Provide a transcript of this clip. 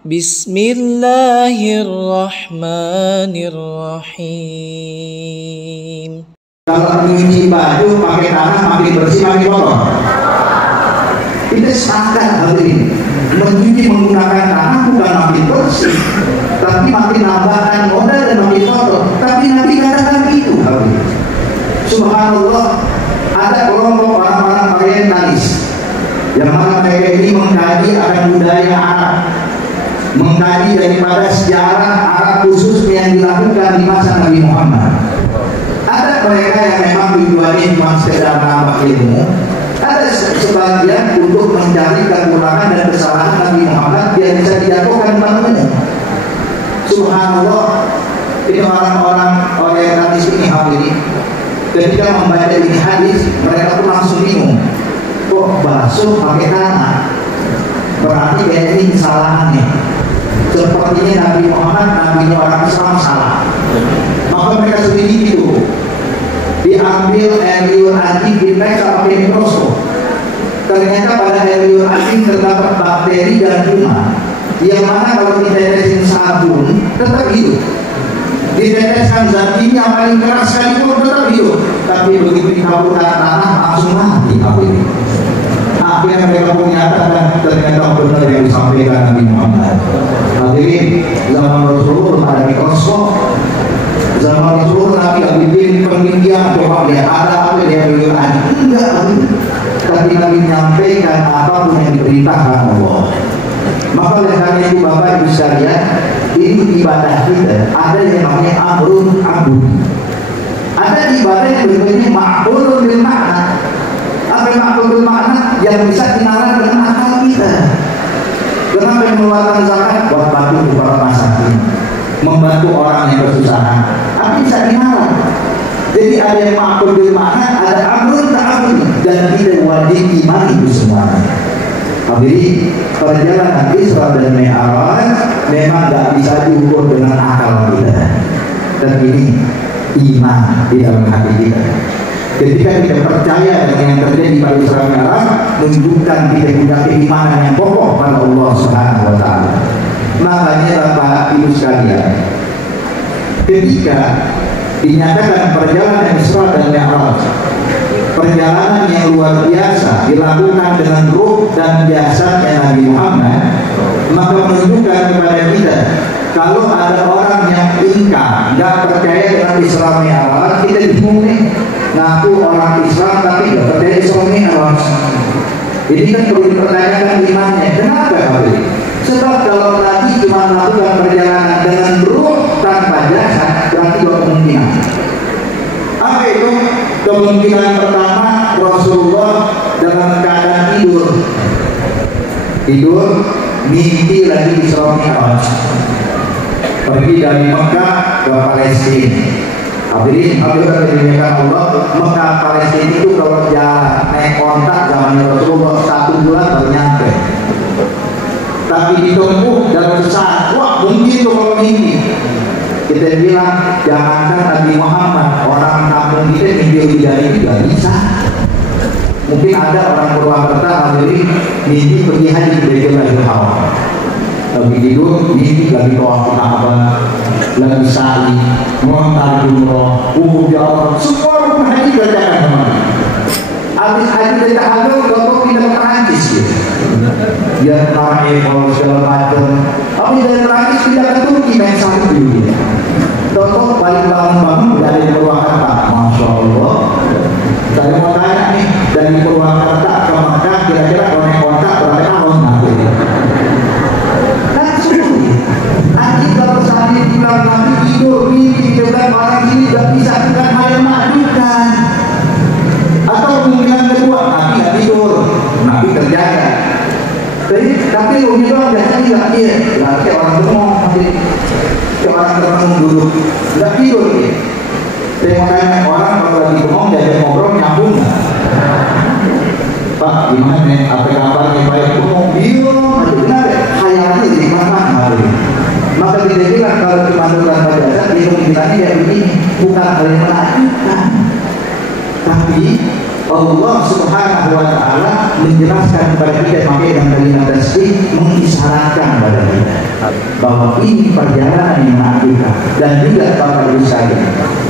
Bismillahirrahmanirrahim. Kalau nyuci baju pakai tanah makin bersih makin kotor. Kita sepakat hal ini. Mencuci menggunakan tanah bukan makin bersih, tapi makin nambahkan modal dan makin kotor. Tapi Nabi katakan itu. Subhanallah, ada kelompok orang-orang orientalis yang mana mereka ini mengkaji akan budaya Arab, mengkaji daripada sejarah Arab khususnya yang dilakukan di masa Nabi Muhammad. Ada mereka yang memang tujuannya cuma sekedar menambah ilmu, ada sebagian untuk mencari kekurangan dan kesalahan Nabi Muhammad biar bisa dijatuhkan bangunnya. Subhanallah, ini orang-orang orientalis ini hadirin, ketika membaca ini hadis mereka pun langsung bingung. Kok basuh pakai tanah? Berarti kayak ini kesalahannya. Sepertinya Nabi Muhammad, Nabi orang Islam salah. Maka mereka sendiri itu diambil air liur anjing diperiksa pakai mikroskop. Ternyata pada air liur anjing terdapat bakteri dan kuman yang mana kalau ditetesin sabun tetap hidup, diteteskan zat kimia yang paling keras sekalipun tetap hidup. Tapi begitu ditaburkan tanah langsung mati. Akhirnya mereka pun nyatakan ternyata benar yang disampaikan Nabi Muhammad. Hadirin, zaman Rasulullah ada mikroskop, zaman Rasulullah Nabi bikin penelitian, coba lihat ada apa yang dilihat. Enggak, tapi Nabi menyampaikan apapun yang diperintahkan Allah. Maka oleh karena itu Bapak Ibu sekalian, ini ibadah kita ada yang namanya amrun abud. Ada ibadah yang berbentuk ma'qulun bil ma'na. Apa yang ma'qulun bil ma'na? Yang bisa dinalar dengan akal kita. Kenapa yang mengeluarkan zakat? Buat bantu para masakin, membantu orang yang kesusahan. Tapi bisa dinalar. Jadi ada yang ma'qulun bil ma'na, ada amrun ta'abud, dan kita wajib imani itu semuanya. Jadi perjalanan Isra dan Mi'raj memang tidak bisa diukur dengan akal kita, dan ini iman di dalam hati kita. Ketika kita percaya dengan yang terjadi pada Isra Mi'raj, menunjukkan kita punya keimanan yang kokoh pada Allah Subhanahu wa Ta'ala. Makanya Bapak Ibu sekalian, ketika dinyatakan perjalanan Isra dan Mi'raj, perjalanan yang luar biasa dilakukan dengan ruh dan jasadnya Nabi Muhammad, maka menunjukkan kepada kita kalau ada orang yang ingkar, tidak percaya dengan Isra Mi'raj, kita bingung nih, ngaku orang Islam tapi tidak percaya Isra Mi'raj. Ini kan perlu dipertanyakan imannya. Kenapa Habib? Sebab kalau Nabi cuma melakukan perjalanan dengan ruh tanpa jasad, berarti dua kemungkinan. Apa itu? Kemungkinan pertama, Rasulullah dalam keadaan tidur mimpi lagi Isra Mi'raj, pergi dari Mekah ke Palestina. Hadirin dimuliakan Allah, Mekah Palestina itu kalau jalan naik ontak zaman Rasulullah 1 bulan baru nyampe. Tapi ditempuh dalam sesaat, wah mungkin tuh kalau mimpi. Kita bilang jangankan Nabi Muhammad, orang kampung kita mimpi dari juga bisa. Mungkin ada orang Purwakarta hadirin mimpi pergi haji ke Baitul Haram, lagi tidur mimpi lagi tawaf Ka'bah, lagi sa'i, montar umroh, ya Allah, semua rukun haji kerjakan kemarin. Habis haji dari tahajud, kalau pindah ke Perancis gitu. Ya naik kalau segala macam. Tapi dari Perancis pindah ke Turki main satu dulu. Contoh paling bangun dari Purwakarta, Masya Allah. Saya mau tanya nih, dari Purwakarta ke Mekah kira-kira konek kontak berapa tahun nanti? Langsung. Nanti kalau saat ini bilang nanti tidur, mimpi, dengan orang ini tidak bisa bukan hal yang menghadukan. Atau kemungkinan kedua, Nabi tidak tidur, Nabi terjaga. Tapi umumnya doang biasanya tidak dia, berarti orang gemuk nanti. Orang termenung duduk, tidak tidur ya. Saya mau tanya orang kalau lagi bengong diajak ngobrol nyambung nggak? Pak, gimana nih? Apa kabarnya? Baik bengong, biung, aja benar ya? Khayalnya jadi mana? Maka kita bilang kalau dimandukan pada dasar, bingung kita ini ya begini, bukan hal yang menakutkan. Tapi Allah Subhanahu wa Ta'ala menjelaskan kepada kita, makanya yang tadi 16 ini mengisyaratkan pada kita bahwa ini perjalanan yang menakutkan dan juga Bapak Ibu sekalian.